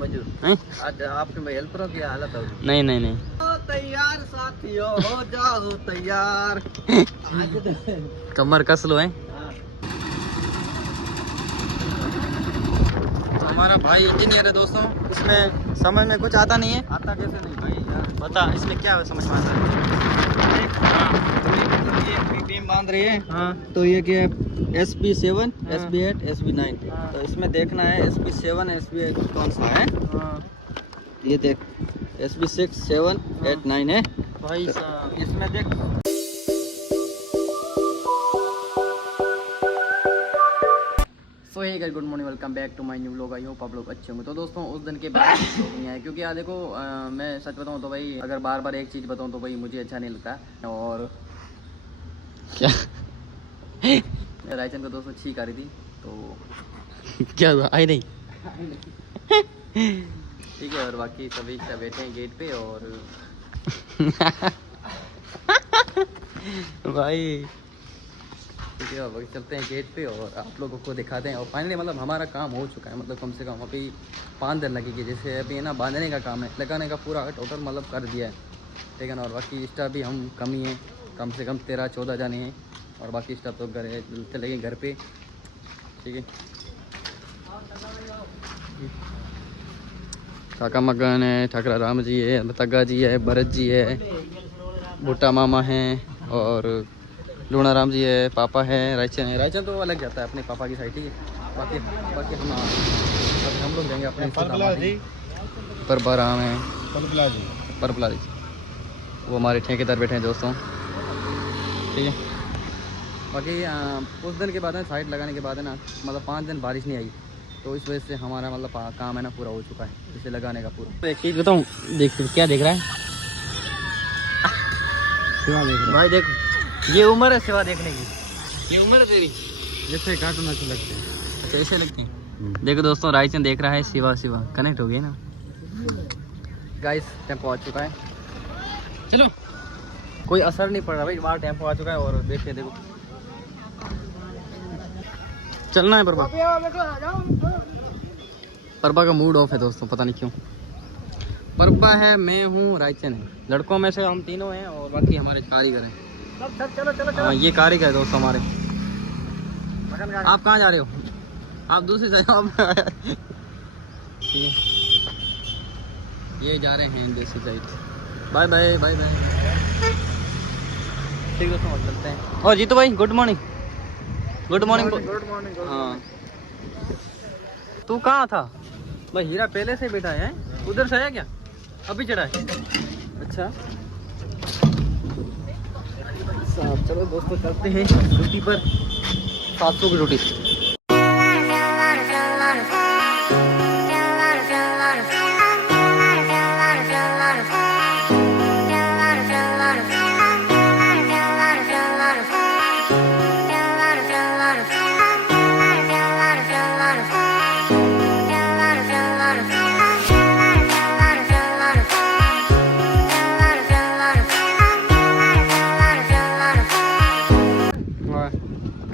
मजूर हैं? आज आपके मैं हेल्पर की हालत हो नहीं नहीं नहीं तैयार साथियों हो जाओ तैयार कमर कस लो है। हाँ। तो हमारा भाई इंजीनियर है दोस्तों, इसमें समझ में कुछ आता नहीं है। आता कैसे नहीं भाई यार, बता इसमें क्या समझ में आता है? ये बीम बांध रही है। हाँ तो ये क्या है SP7 हाँ। SP8 SP9। हाँ। तो इसमें देखना है SP7 SP8 कौन सा है। हाँ ये देख SP6 7 8 9 है भाई साहब। इसमें देख। So hey guys, good morning, welcome back to my new vlog. I hope आप लोग अच्छे होंगे। तो दोस्तों उस दिन के बाद व्लॉग नहीं आया क्योंकि यार देखो मैं सच बताऊं तो भाई अगर बार बार एक चीज़ बताऊं तो भाई मुझे अच्छा नहीं लगता। और क्या रायचंद को दोस्तों छींक आ रही थी तो क्या हुआ, आई नहीं ठीक है। और बाकी सभी बैठे हैं गेट पे और भाई ठीक है। और चलते हैं गेट पे और आप लोगों को दिखाते हैं। और फाइनली मतलब हमारा काम हो चुका है, मतलब कम से कम अभी 5 दिन लगेगी। जैसे अभी है ना बांधने का काम है, लगाने का पूरा टोटल मतलब कर दिया है, ठीक है ना। और बाकी स्टाफ भी हम कम ही हैं, कम से कम 13-14 जाने हैं। और बाकी स्टाफ तो घर चले गए घर पे, ठीक है। काका मगन है, ठाकरा राम जी है, तग्गा जी है, भरत जी है, भुट्टा मामा हैं और लूणा राम जी है, पापा है, रायचंद है। रायचंद तो अलग जाता है अपने पापा की साइड, ठीक है। बाकी हम लोग जाएंगे अपने परबराम है, परपला जी वो हमारे ठेकेदार बैठे हैं दोस्तों, ठीक है। बाकी उस दिन के बाद है साइड लगाने के बाद है ना मतलब 5 दिन बारिश नहीं आई, तो इस वजह से हमारा मतलब काम है ना पूरा हो चुका है इसे लगाने का पूरा। एक चीज़ बताऊँ, देख क्या देख रहा है सिवा देख रहा भाई, देख ये उम्र है सिवा देखने की, ये उम्र है तेरी। जैसे कार्टून अच्छे लगते हैं, अच्छा ऐसे लगती है। देखो दोस्तों रायचंद देख रहा है सिवा कनेक्ट हो गया ना। गाइस टेम्पो आ चुका है, चलो कोई असर नहीं पड़ रहा भाई, बाहर टेम्पो आ चुका है। और देखिए देखो चलना है परबा। परबा का मूड ऑफ है दोस्तों, पता नहीं क्यों। परबा है, मैं हूँ, रायचंद है, लड़कों में से हम तीनों हैं और बाकी हमारे कारीगर हैं। हाँ ये कारीगर है दोस्तों हमारे। आप कहाँ जा रहे हो? आप दूसरी साइड ठीक है, ये जा रहे हैं दूसरी side. Bye bye bye bye, ठीक दोस्तों चलते हैं। और जीतू भाई good morning. Good morning. Good morning. हाँ तू कहाँ था भाई? हीरा पहले से बैठा है, उधर से आया क्या? अभी चढ़ा है? अच्छा साहब, चलो दोस्तों चलते हैं ड्यूटी पर, 700 की ड्यूटी।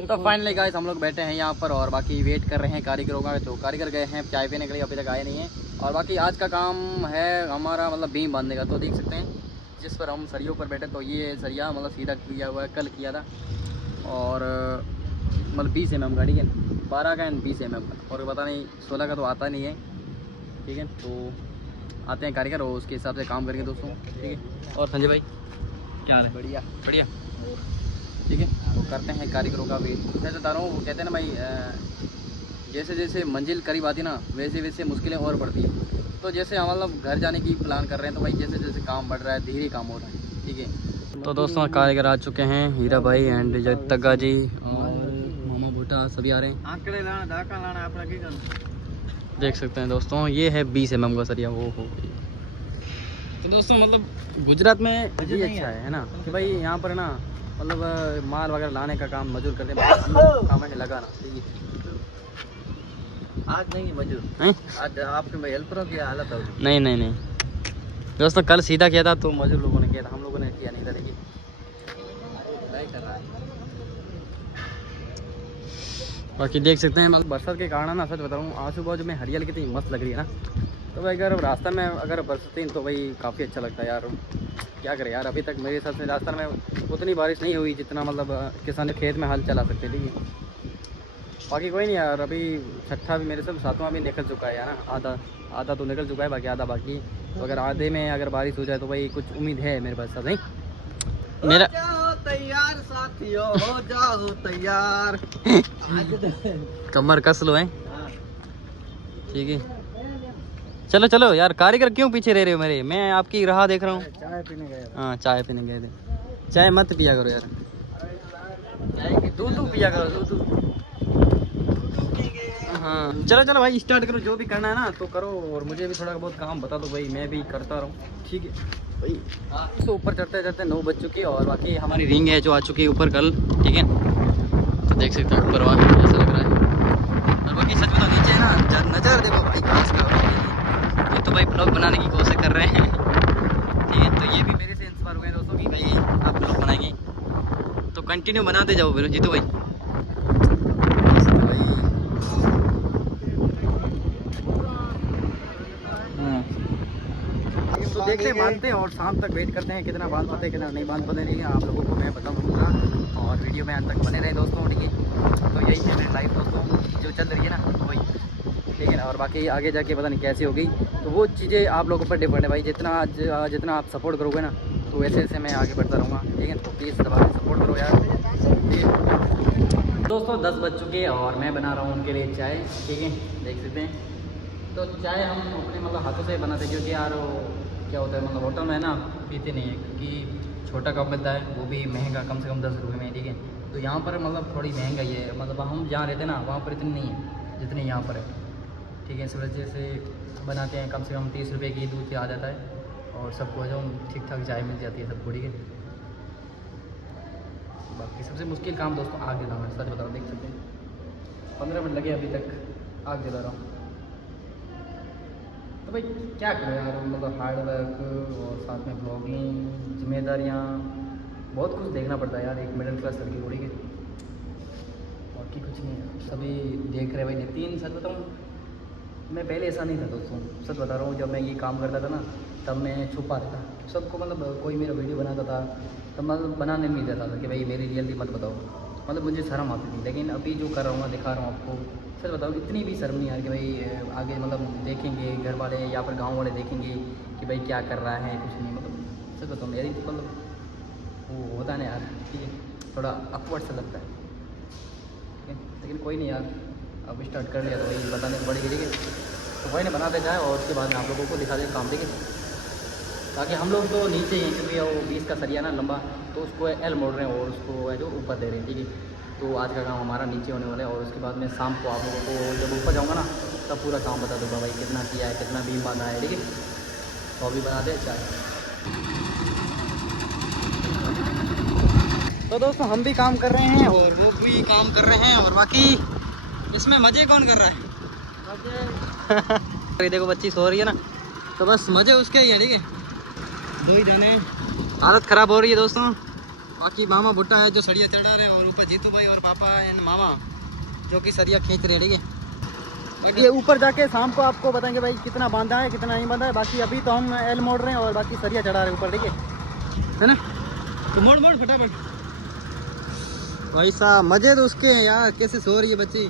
तो फाइनली गाइस हम लोग बैठे हैं यहाँ पर और बाकी वेट कर रहे हैं कारीगरों का। तो कारीगर गए हैं चाय पीने के लिए, अभी तक आए नहीं हैं। और बाकी आज का काम है हमारा मतलब बीम बांधने का। तो देख सकते हैं जिस पर हम सरियों पर बैठे, तो ये सरिया मतलब सीधा किया हुआ है, कल किया था। और मतलब 20 mm गाड़ी है, 12 का एंड 20 mm का, और पता नहीं 16 का तो आता नहीं है, ठीक है। तो आते हैं कारीगर और उसके हिसाब से काम करेंगे दोस्तों, ठीक है। और संजय भाई क्या हाल है? बढ़िया बढ़िया, ठीक है। तो करते हैं कारीगरों का वेट। मैं बता रहा हूँ, वो कहते हैं ना भाई जैसे जैसे मंजिल करीब आती ना वैसे वैसे मुश्किलें और बढ़ती हैं। तो जैसे हम मतलब घर जाने की प्लान कर रहे हैं, तो भाई जैसे जैसे काम बढ़ रहा है धीरे काम हो रहा है, ठीक है। तो दोस्तों कारीगर आ चुके हैं, हीरा भाई एंड तग्गा जी और मामा भुट्टा सभी आ रहे हैं। आंकड़े लाना धाका लाना अपना की करना। देख सकते हैं दोस्तों ये है 20 mm का सरिया, वो हो गई। तो दोस्तों मतलब गुजरात में ये अच्छा है ना कि भाई यहाँ पर ना मतलब माल वगैरह लाने का काम मजदूर करते हैं, हम लोग काम है लगाना, ठीक है। आज नहीं मजूर हैं? आज आपके मैं हेल्पर की हालत हो। नहीं नहीं नहीं दोस्तों, कल सीधा किया था तो मजदूर लोगों ने किया था, हम लोगों ने किया नहीं था, देखिए कर रहा है। बाकी देख सकते हैं मतलब बरसात के कारण ना सच बता रहा हूँ आजू बाजू में हरियाली कितनी मस्त लग रही है ना। तो भाई अगर रास्ता में अगर बरसती तो भाई काफ़ी अच्छा लगता है यार। क्या करें यार, अभी तक मेरे हिसाब से रास्ता में उतनी बारिश नहीं हुई जितना मतलब किसान खेत में हल चला सकते, ठीक है। बाकी कोई नहीं यार, अभी छठा भी मेरे से 7वां भी निकल चुका है यार, आधा तो निकल चुका है, बाकी आधा बाकी। तो अगर आधे में अगर बारिश हो जाए तो भाई कुछ उम्मीद है मेरे पास, नहीं मेरा तैयार साथियों, हो जाओ तैयार। कमर कस लो है, ठीक है। चलो चलो यार, कारीगर क्यों पीछे रह रहे हो मेरे, मैं आपकी राह देख रहा हूँ। चाय पीने गए। हाँ चाय पीने गए थे। चाय मत पिया करो यार, दूध पिया करो, दूध। हाँ चलो चलो भाई स्टार्ट करो, जो भी करना है ना तो करो, और मुझे भी थोड़ा बहुत काम बता दो भाई, मैं भी करता रहूँ, ठीक है भाई। तो ऊपर चढ़ते चढ़ते 9 बज चुकी है, और बाकी हमारी रिंग है जो आ चुकी है ऊपर कल, ठीक है। तो देख सकते हैं ऊपर वहाँ ऐसा लग रहा है, और बाकी सच में तो नीचे है ना नज़र देखो भाई, घास का। ये तो भाई ब्लॉग बनाने की कोशिश कर रहे हैं, ठीक है। तो ये भी मेरे से इंस्पायर हुए हैं दोस्तों कि भाई आप ब्लॉग बनाएंगे तो कंटिन्यू बनाते जाओ फिर जीतू भाई। तो देखते हैं, बांधते हैं और शाम तक वेट करते हैं कितना बांध पाते हैं कितना नहीं बांध पाते, नहीं आप लोगों को मैं बता दूँगा, और वीडियो में अंत तक बने रहे दोस्तों, ठीक है। तो यही है मेरी लाइफ दोस्तों जो चल रही है ना वही, ठीक है ना। और बाकी आगे जाके पता नहीं कैसी होगी, तो वो चीज़ें आप लोगों पर डिपेंड है भाई। जितना आप सपोर्ट करोगे ना तो वैसे वैसे मैं आगे बढ़ता रहूँगा, ठीक है। तो प्लीज़ दबा के सपोर्ट करो यार। दोस्तों 10 बज चुके हैं और मैं बना रहा हूँ उनके लिए चाय, ठीक है, देख सकते हैं। तो चाय हम अपने मतलब हाथों से बनाते हैं, क्योंकि यार क्या होता है मतलब होटल में ना पीते नहीं है, क्योंकि छोटा कप मिलता है वो भी महंगा, कम से कम 10 रुपये में, ठीक है। तो यहाँ पर मतलब थोड़ी महंगाई है, मतलब हम जहाँ रहते हैं ना वहाँ पर इतनी नहीं है जितनी यहाँ पर है, ठीक है। इस वजह से बनाते हैं, कम से कम 30 रुपये की दूध आ जाता है, और सबको जो ठीक ठाक चाय मिल जाती है सबको, ठीक है। बाकी सबसे मुश्किल काम दोस्तों आग जलाना है, सच बताओ, देख सकते हैं 15 मिनट लगे अभी तक आग जला रहा हूँ। तो भाई क्या करें यार, मतलब हार्ड वर्क और साथ में ब्लॉगिंग, जिम्मेदारियाँ, बहुत कुछ देखना पड़ता है यार एक मिडिल क्लास लड़की को, ठीक है। बाकी कुछ नहीं है, सभी देख रहे भाई। नितिन सच बताऊँ मैं पहले ऐसा नहीं था दोस्तों, सच बता रहा हूँ। जब मैं ये काम करता था ना तब मैं छुपा रहता सबको, मतलब कोई मेरा वीडियो बनाता था तब मतलब बनाने नहीं देता था कि भाई मेरी रियलिटी मत बताओ, मतलब मुझे शर्म आती थी। लेकिन अभी जो कर रहा हूँ ना, दिखा रहा हूँ आपको, सच बताओ इतनी भी शर्म नहीं आ रही कि भाई आगे मतलब देखेंगे घर वाले या फिर गांव वाले देखेंगे कि भाई क्या कर रहा है, कुछ नहीं। मतलब सच बताओ मेरी तो मतलब वो होता है ना यार, ठीक है, थोड़ा अपवर्ड सा लगता है, ठीक है। लेकिन कोई नहीं यार, अब स्टार्ट कर लिया तो भाई बताने को पड़ेगी, ठीक है। तो वही ना बनाते जाए और उसके बाद में आप लोगों को दिखा दें काम, ठीक है। ताकि हम लोग तो नीचे ही हैं, क्योंकि वो 20 का सरिया ना लंबा, तो उसको एल मोड़ रहे हैं और उसको है जो ऊपर दे रहे हैं, ठीक है। तो आज का काम हमारा नीचे होने वाला है, और उसके बाद में शाम को आप लोगों को जब ऊपर जाऊँगा ना तब पूरा काम बता दूँगा भाई कितना किया है, कितना बीम बांधा है, ठीक है। तो अभी बना दे चाय। तो दोस्तों हम भी काम कर रहे हैं और वो भी काम कर रहे हैं, और बाकी इसमें मज़े कौन कर रहा है? मज़े देखो बच्ची सो रही है ना, तो बस मज़े उसके ही है, ठीक है। 2 ही जने, हालत ख़राब हो रही है दोस्तों। बाकी मामा भुट्टा है जो सरिया चढ़ा रहे हैं, और ऊपर जीतू भाई और पापा एंड मामा जो कि सरिया खींच रहे हैं, ठीक है। बाकी ये ऊपर जाके शाम को आपको बताएंगे भाई कितना बांधा है कितना नहीं बांधा है। बाकी अभी तो हम एल मोड़ रहे हैं और बाकी सरिया चढ़ा रहे हैं ऊपर, ठीक है ना। तो मोड़ फटाफट भाई साहब, मज़े तो उसके हैं यार, कैसे सो रही है बच्ची।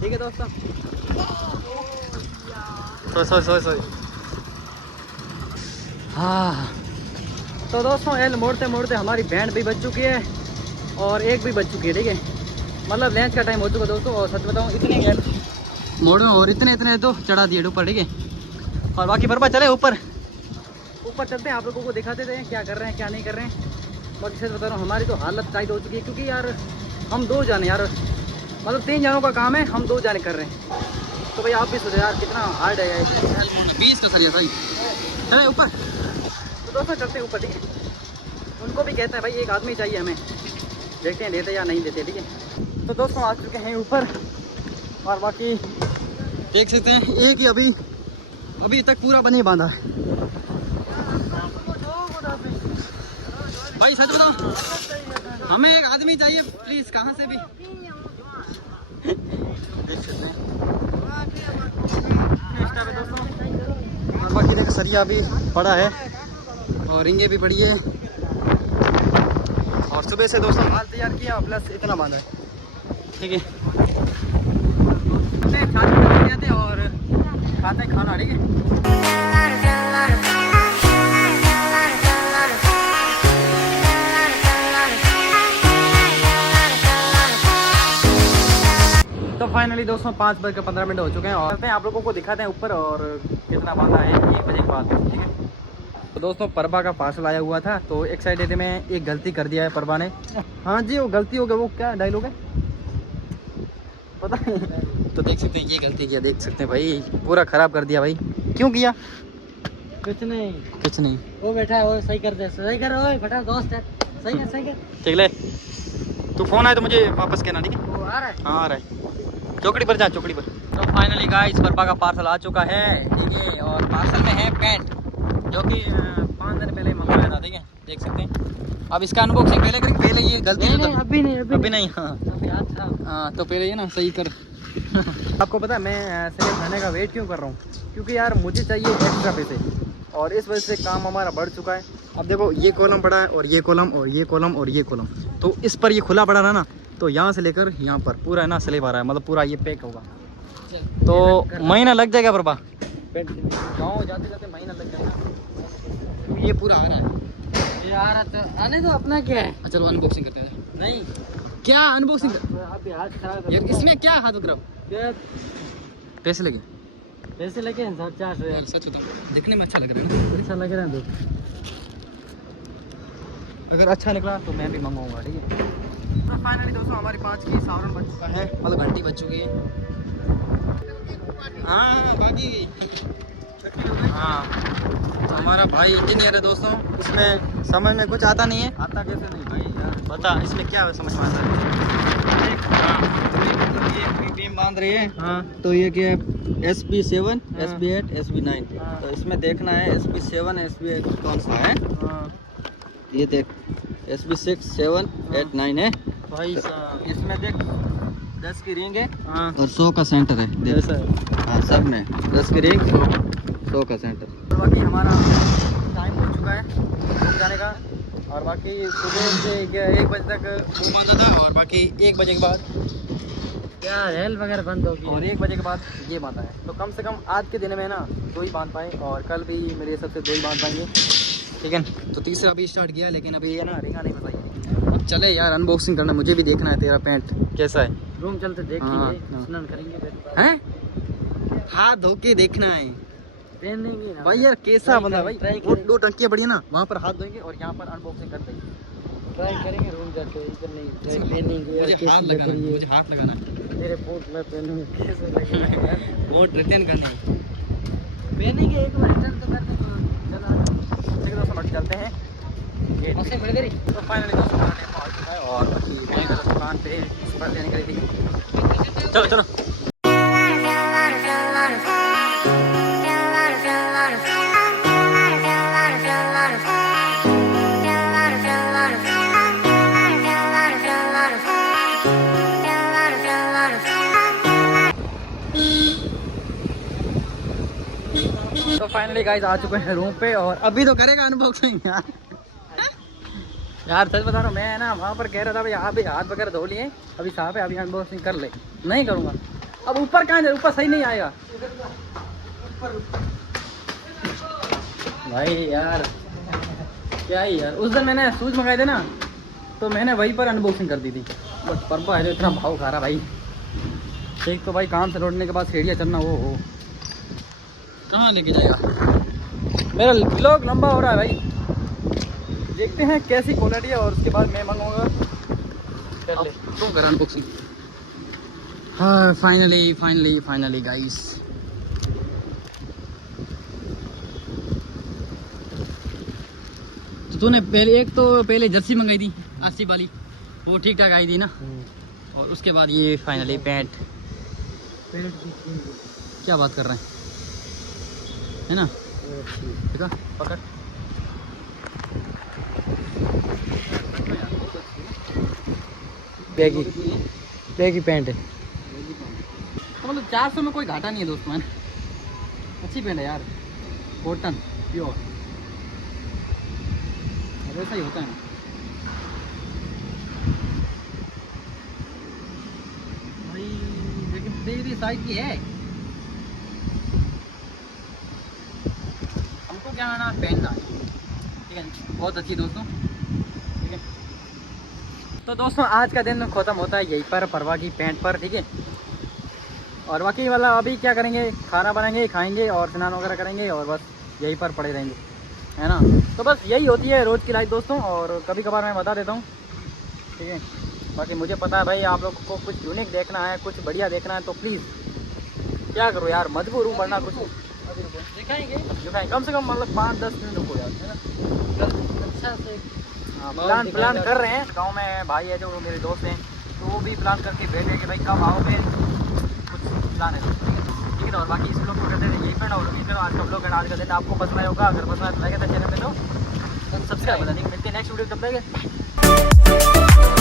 ठीक है दोस्तों, सो हाँ। तो दोस्तों एल मोड़ते मोड़ते हमारी बैंड भी बज चुकी है और 1 भी बज चुकी है, ठीक है। मतलब लंच का टाइम हो चुका दोस्तों, और सच बताऊँ इतने एल मोड़ में और इतने तो चढ़ा दिए ऊपर, ठीक है। और बाकी बर्बाद चले ऊपर चलते हैं, आप लोगों को दिखाते थे क्या कर रहे हैं क्या नहीं कर रहे हैं। बाकी सच बता रहा हूँ हमारी तो हालत टाइट हो चुकी है, क्योंकि यार हम 2 जाने यार, मतलब 3 जानों का काम है, हम 2 जाने कर रहे हैं। तो भाई आप भी सोचो यार कितना हार्ड है 20 का सरिया भाई। चले ऊपर, तो दोस्तों चलते हैं ऊपर, ठीक है। उनको भी कहते हैं भाई एक आदमी चाहिए हमें, देखते हैं देते या नहीं देते, ठीक है। तो दोस्तों आ चुके हैं ऊपर, और बाकी देख सकते हैं एक ही अभी तक पूरा बनी बांधा है भाई। सच बताओ हमें एक आदमी चाहिए प्लीज़, कहाँ से भी देख सकते हैं। दोस्तों सरिया भी पड़ा है और रिंगे भी पड़ी है। और सुबह से दोस्तों माल तैयार किया प्लस इतना बांधा है। ठीक है, थे और खाते हैं खाना। ठीक है, तो फाइनली दोस्तों 5:15 हो चुके हैं और आप लोगों को दिखाते हैं ऊपर और कितना बांधा है 1 बजे के बाद। ठीक है, तो दोस्तों परबा का पार्सल आया हुआ था तो एक साइड में एक गलती कर दिया है परबा ने। हाँ जी, वो गलती हो गया। वो क्या डायलॉग है पता नहीं। तो देख सकते हैं ये गलती किया, देख सकते हैं भाई पूरा ख़राब कर दिया भाई। क्यों किया? कुछ नहीं, कुछ नहीं, वो बैठा है, वो सही कर दे, सही कर। ओए बेटा दोस्त है, सही कर, सही कर। ठीक ले, तू फ़ोन आए तो मुझे वापस कहना। ठीक है, वो आ रहा है। हाँ आ रहा है। चौकड़ी पर जा, चौकड़ी पर। तो फाइनली गाइस परबा का पार्सल आ चुका है। ठीक है, और पार्सल में है पैंट जो कि 5 दिन पहले मंगवाया था। ठीक है, देख सकते हैं। अब इसका अनबॉक्सिंग पहले करेंगे। पहले ये गलती नहीं, अभी नहीं, अभी नहीं। हाँ अभी हाथ था। हाँ, तो पहले ये ना सही कर। आपको पता है मैं सेकंड खाने का वेट क्यों कर रहा हूँ? क्योंकि यार मुझे चाहिए एक्स्ट्रा पैसे और इस वजह से काम हमारा बढ़ चुका है। अब देखो ये कॉलम पड़ा है और ये कॉलम और ये कॉलम और ये कॉलम, तो इस पर ये खुला पड़ा रहा ना, तो यहाँ से लेकर यहाँ पर पूरा है ना स्लेब आ रहा है, मतलब पूरा ये पैक होगा। तो महीना लग जाएगा परबा, गाँव जाते जाते महीना लग जाएगा। ये पूरा आ रहा है, ये आ रहा था। आने दो, अपना क्या है। चलो अनबॉक्सिंग करते हैं। नहीं, क्या अनबॉक्सिंग अभी हाथ खराब यार? इसमें क्या हाथ उतरा? क्या पैसे लगे पैसे लगे हैं? 400 यार, सच बता, दिखने में अच्छा लग रहा है ना। अच्छा लग रहा है। दो अगर अच्छा निकला तो मैं भी मंगवाऊंगा। ठीक है, तो फाइनली दोस्तों हमारी 5 की सावरन बच चुका है, मतलब घंटी बच चुकी है। हाँ बाकी हाँ, तो हमारा भाई इंजीनियर है दोस्तों, इसमें समझ में कुछ आता नहीं है। आता कैसे नहीं भाई यार? बता इसमें क्या है, समझ में आता है? ये बीम बांध रही है। हाँ तो ये क्या है? SB7, हाँ। SB8, SB9। हाँ। तो इसमें देखना है SB7, SB8 कौन सा है। हाँ ये देख SB6, 7, 8, 9 है। भाई साहब, इसमें देख 10 की रिंग है हाँ और 100 का सेंटर है। देख ऐसा है। हाँ, सब में 10 की रिंग, 100 का सेंटर। और बाकी हमारा टाइम हो चुका है रुक जाने का। और बाकी सुबह से 1 बजे तक वो बांधा था और बाकी 1 बजे के बाद क्या रेल वगैरह बंद होगी और 1 बजे के बाद ये बांधा है। तो कम से कम आज के दिन में ना 2 ही बांध पाए और कल भी मेरे हिसाब से 2 ही बांध पाएंगे। ठीक है, तो तीसरा भी स्टार्ट किया लेकिन अभी ये ना रिंगा नहीं फंसाई। अब चले यार अनबॉक्सिंग करना, मुझे भी देखना है तेरा पैंट कैसा है। रूम चलते हाँ, देखेंगे, हाँ। स्नान करेंगे फिर हैं? हाथ धो के देखना है पहनेंगे ना भाई यार, कैसा ट्राई बंदा करें, भाई। ट्राई वो करें। 2 टंकियाँ पड़ी है ना, वहाँ पर हाथ धोएंगे और यहाँ पर अनबॉक्सिंग कर देंगे। ट्राई करेंगे रूम जाके। इधर नहीं पहनेंगे यार, मुझे हाथ कैसी लग लगाना, रही है। मुझे हाथ लगाना। तेरे पोट में पहनूंगा, कैसे लगेगा यार? वो रिटर्न करना है। पहनेंगे एक बार, रिटर्न तो कर दो। चलो ठीक है दोस्तों, बाकी चलते हैं। ये मौसम बढ़ गई। तो फाइनली दोस्तों हमारा टाइम पहुंच चुका है और बाकी मैं इधर दुकान पे स्पर लेने के लिए थी। चलो चलो। तो फाइनली गाइस आ चुके हैं रूम पे और अभी तो करेगा अनबॉक्सिंग यार। यार सच बता रहा हूँ, मैं ना वहाँ पर कह रहा था भाई आप भी हाथ वगैरह धो लिए, अभी साहब है, अभी अनबॉक्सिंग कर ले। नहीं करूँगा। अब ऊपर कहाँ जाए? ऊपर सही नहीं आएगा भाई यार। क्या ही यार, उस दिन मैंने शूज़ मंगाए थे ना, तो मैंने वहीं पर अनबॉक्सिंग कर दी थी। बट परबा है जो इतना भाव खा रहा भाई। एक तो भाई काम से लौटने के बाद सीढ़ियाँ चढ़ना वो हो कहाँ लेके जाएगा। मेरा ब्लॉग लंबा हो रहा है भाई, देखते हैं कैसी क्वालिटी है और उसके बाद मैं मंगाऊंगा। तुम कर अनबॉक्सिंग। हाँ फाइनली फाइनली फाइनली गाइस, तो तूने पहले जर्सी मंगाई थी 80 वाली, वो ठीक ठाक आई थी ना, और उसके बाद ये फाइनली पैंट। क्या बात कर रहे हैं, है ना? ठीक है, पकड़। बैगी पैंट है, तो मतलब 400 में कोई घाटा नहीं है दोस्तों, है ना? अच्छी पैंट है यार, कॉटन प्योर, वैसा ही होता है ना। भाई लेकिन तेरी साइज की है, हमको क्या है ना पहनना है, ठीक है। बहुत अच्छी दोस्तों, ठीक है। तो दोस्तों आज का दिन ख़त्म होता है यहीं पर परवा की पैंट पर, ठीक है। और बाकी मतलब अभी क्या करेंगे, खाना बनाएंगे, खाएंगे और स्नान वगैरह करेंगे और बस यहीं पर पड़े रहेंगे, है ना। तो बस यही होती है रोज़ की लाइफ दोस्तों। और कभी कभार मैं बता देता हूँ, ठीक है। बाकी मुझे पता है भाई आप लोगों को कुछ यूनिक देखना है, कुछ बढ़िया देखना है, तो प्लीज़ क्या करो यार, मजबूर हूँ, वरना कुछ दिखाएंगे दिखाएं। कम से कम मतलब 5-10 मिनट रुको यार, है ना। अच्छा से। हाँ, प्लान कर रहे हैं। गांव में भाई है जो मेरे दोस्त हैं, तो वो भी प्लान करके भेजे कि भाई कब आओगे, कुछ प्लान है, ठीक है ना। और बाकी इस लोग को कहते हैं यही पर और यहीं पर आज का ब्लॉग है। आज का दिन आपको पसंद आया होगा, अगर पसंद आया तो लाइक है, चैनल पे तो सब्सक्राइब बता देंगे। मिलते हैं नेक्स्ट वीडियो, तब तक